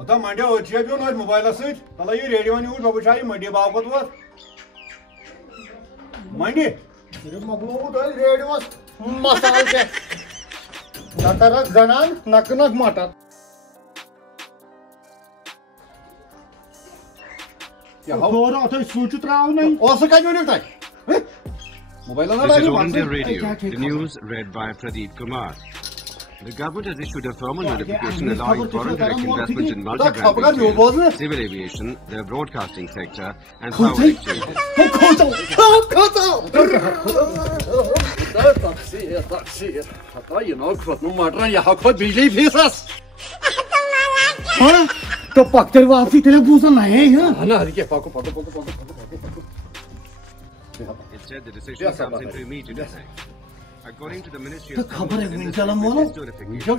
Ota mandia ochiya bion or mobile sit. Tala ye radio ni ut babushai mandia baakot was. Mandi. Sirf maglu da radio was masal ke. Natarak zanan naknak matar. Ya how ata switch travel nahi. Osa ka jo tak. Mobile na This is All India Radio, the news read by Pradeep Kumar. The government has issued a formal notification allowing foreign direct investment in multi-brand retail, civil aviation, the broadcasting sector, and power exchanges. तो पक्कर वापसी तेरे पूछना नहीं है ना देखिए पाको पाको पाको पाको It said the decision comes into immediate effect. According to the Ministry of खबर है Commerce, विंग चलन मोनो चल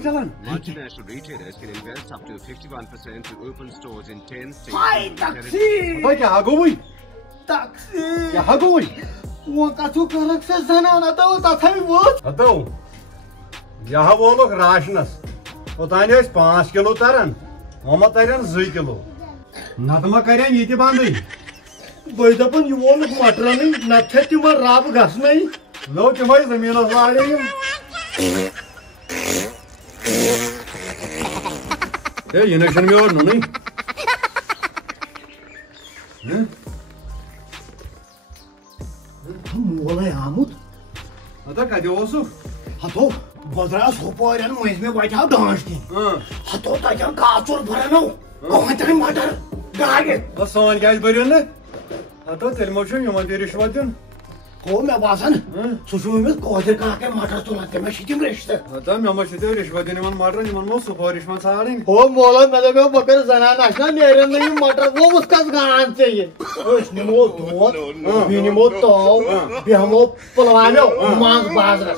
चलन multinational retailers can invest up to 51% to open stores in 10 states. Hi taxi भाई क्या हागो भाई टैक्सी क्या हागो भाई वो काचू करक से जना ना तो तथा भी वो हतो यहाँ वो लोग राशनस उताने इस 5 किलो तरन मोहम्मद तरन 2 किलो नदमा करें ये बांधी भाई दपन ये वो लोग मटर नहीं नथे तुम्हार राब घास नहीं लो तुम्हारी जमीन वाले ये इंजेक्शन में और नहीं हम वाला आमुद अता का जो ओसु हतो बदरास होपारन मुझ में बैठा डांस की हतो ता क्या काचुर भरनो कौन तेरे मटर गागे बस सोन क्या बरियो ने अता तेलमोशन यमन दे रिश्वत दिन को मैं बासन सुसु में कोदर का के मटर तो लगते मैं शिटिम रेस्ट अता मैं शिते रिश्वत दिन मन मार मन मो सुपारिश मन साड़े हो मोला मैं तो बकर जना नाशना मेरे नहीं मटर वो उसका गान चाहिए उस निमो तो निमो तो बिहमो पलवानो मांग बाजरा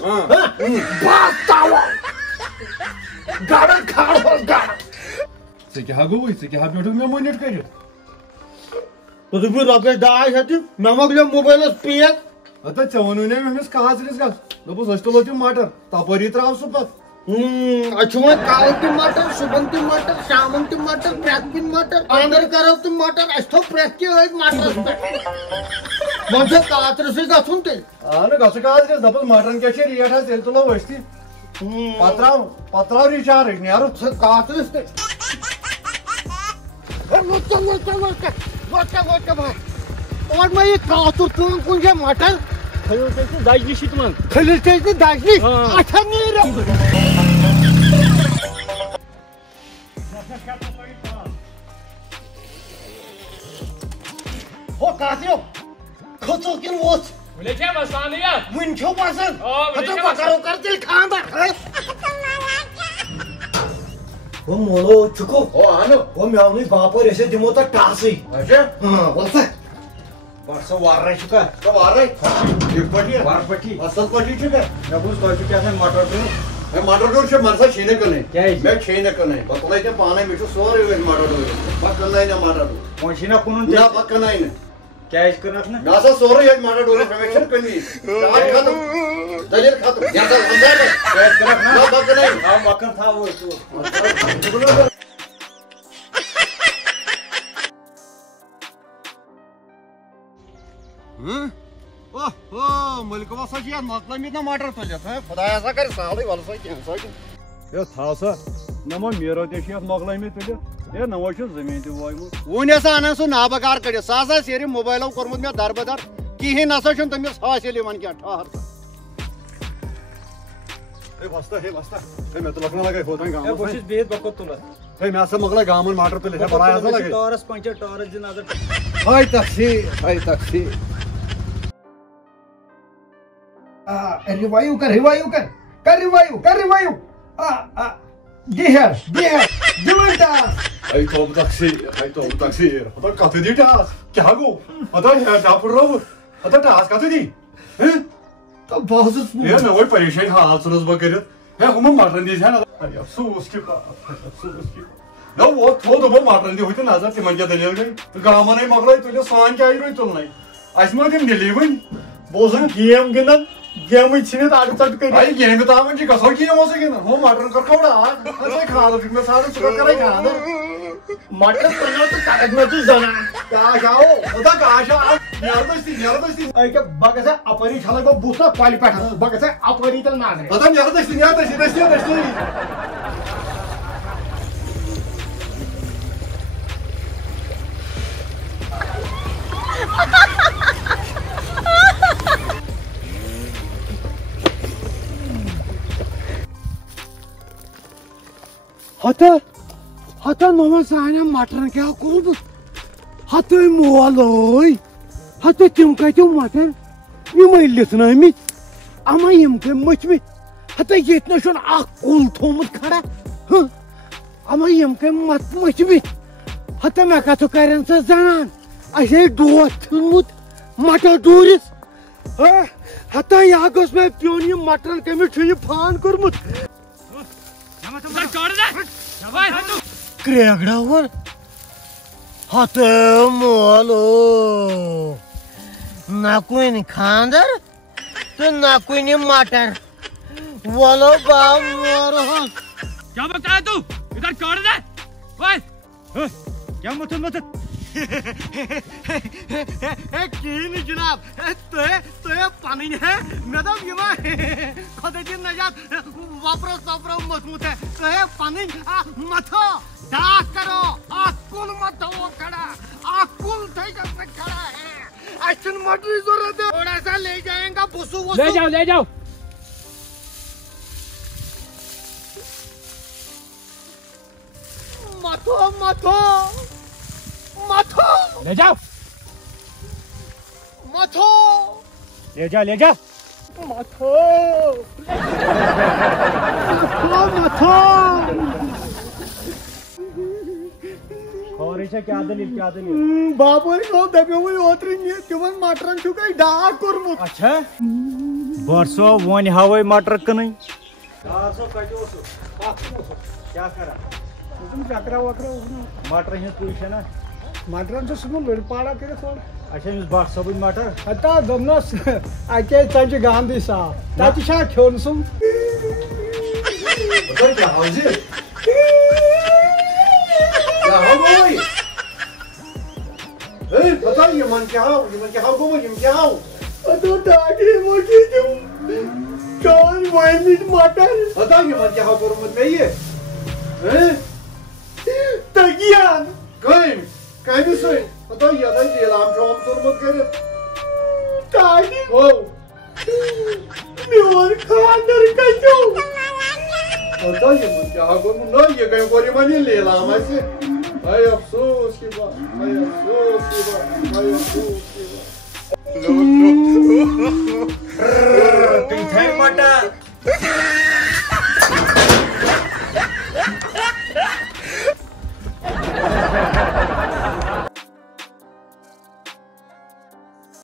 बास्तावा गाड़ा खाड़ हो गाड़ा से क्या हागो से क्या हाबे मैं मोनेट कर तो फिर रॉकेट दाई है मैं मगले मोबाइल स्पीक अता चवनु ने मैं कहां से इसका दबो सस्तलो ती मटर तापरी त्राव सुपत अच्छुमा कालती मटर सुबंती मटर शामंती मटर प्रेक्की मटर अंदर करवती मटर अस्तो प्रेक्की होय मटर म्हणजे कात्रसे गथुन ते आने गस काज के दबो मटरन के छे रेट है तेल तुलो वस्ती पत्राव रिचार्ज ने यार कात्रस ते लोचा भाई और मैं ये कातुर तुम कुंजे मटर खलील से दाजनी शितमन खलील से दाजनी अच्छा नहीं रे हो कातियो खचो किन वोच बोले क्या मसाला यार विन क्यों पासन तो पकड़ो करते खांदा वो मोलो चुको ओ आनो वो म्यावनी बापर ऐसे दिमो तक टासी अच्छा हां बोलता परसों वार चुका तो वार ये पटी वार पटी असल पटी चुका मैं कुछ तो चुका है मटर तो मैं मटर तो से मरसा छीने करने क्या है मैं छीने करने बतलाई ते पाने में तो सोरे वे मटर तो पक नहीं ना मटर तो कौन सी ना कौन ना पक नहीं ना क्या इस करना अपने गासा सोरे ये मटर तो फैक्शन करनी आज खत्म दलील खत्म या तो अंदर क्या इस करना ना पक नहीं हां मक्खन था वो तो ओह मुल्क वसा जी मकला में ना मटर तो जाता है खुदा ऐसा कर साले वाला सा क्या ये थासा नमो मेरो देश मकला में तो ये नवश जमीन दे वायमु वन ऐसा आना सो ना बकार कर सासा सेरी मोबाइल करमुत में दरबदर किहि नसा छन तमिस हासिल यवन क्या ठहर ए बस्ता ए मैं तो लगना लगा होता गांव ए कोशिश बेहद बकत तुला ए मैं ऐसा मकला गांव में मटर पे ले बड़ा ऐसा लगे टॉरस पंचर टॉरस दिन आदर हाय टैक्सी रिवायू कर रिवायू Diğer, Dimentas. Ay top taksi. Ada katı di tas. Kya go? Ada ya yapro. Ada tas katı di. He? तो बहुत Ya ne var परेशान हाल सुरस बकरित. He हम मटन दी है ना. अरे अफसोस की ना वो थोड़ा वो मटन दी होती नजर के मन क्या दलिल गई. तो गांव में नहीं मगलाई तुझे स्वान क्या ही रोई तुल नहीं. आजमा तुम डिलीवरी. बोझन गेम गिनन game içine de adı tadı kaydı. Ay yeni bir tamamen ki kasar ki olsa gene. Ho mutton कर खवड़ा. अच्छा खा लो फिर मैं सारे सुकर करे खा दे. मटर पन्नाव तो कागज में तू जाना काश आओ होता काश आओ नेरदस्ती ऐके बघायचं अपरी झाला गो बुसा पाली पाठा बघायचं अपरी तर नागरे होता नेरदस्ती hata normal sahne matan क्या करूँ hata मोलोई hata tim kaçıyor matan yumaylısı nami ama yemke maçmi hata yetne şun akul tomut kara ama yemke maçmi hata mekato karensa zanan aşağı doğatmut mata doğris hata yağgos me piyoni matan kemi çuyu fan kurmut Kregdavar hata molo na कोई नहीं खांदर तो ना कोई नहीं मटर वालो बाप मोरो क्या बकता है तू इधर काट दे ओए क्या मत की जनाब तो ये पानी है मैडम ये मैं खुद दिन नजात वापरो सफरो मजबूत है तो ये पानी मथो दाग करो आकुल मत हो खड़ा आकुल थे जब तक खड़ा है एक्शन मटरी जरूरत है थोड़ा सा ले जाएगा बुसु ले जाओ मथो ले जाओ मथो ले जा मथो और इसे क्या दलील बाबर को दबे हुए ओतरी नहीं तिवन मटरन छु कई डाक कोरमुत अच्छा बरसो वन हवाई मटर कनै 400 कटोसो क्या करा तुम चक्रा वक्रा मटर हिंद पोजीशन ना मटरन तो सुनो लड़पाड़ा करे थोड़ा अच्छा इस बरसो भी मटर आता दमनस आके चाची गांधी सा चाची शा खेन सुम तो क्या हाउजी क्या हो गई बता ये मन क्या हो गोबो ये क्या हो तो दादी मोटी तुम कौन वाइमिट मटर बता ये मन क्या हो करो मत में ये तगिया कहीं भी सोई बता ये दाई ये लाम जोम सुन मत करे दादी ओ न्यूर खानदर कजो बता ये मन क्या हो करो ना ये कहीं कोरी मनी ले लाम ऐसे ay afsos ki baat ay afsos ki baat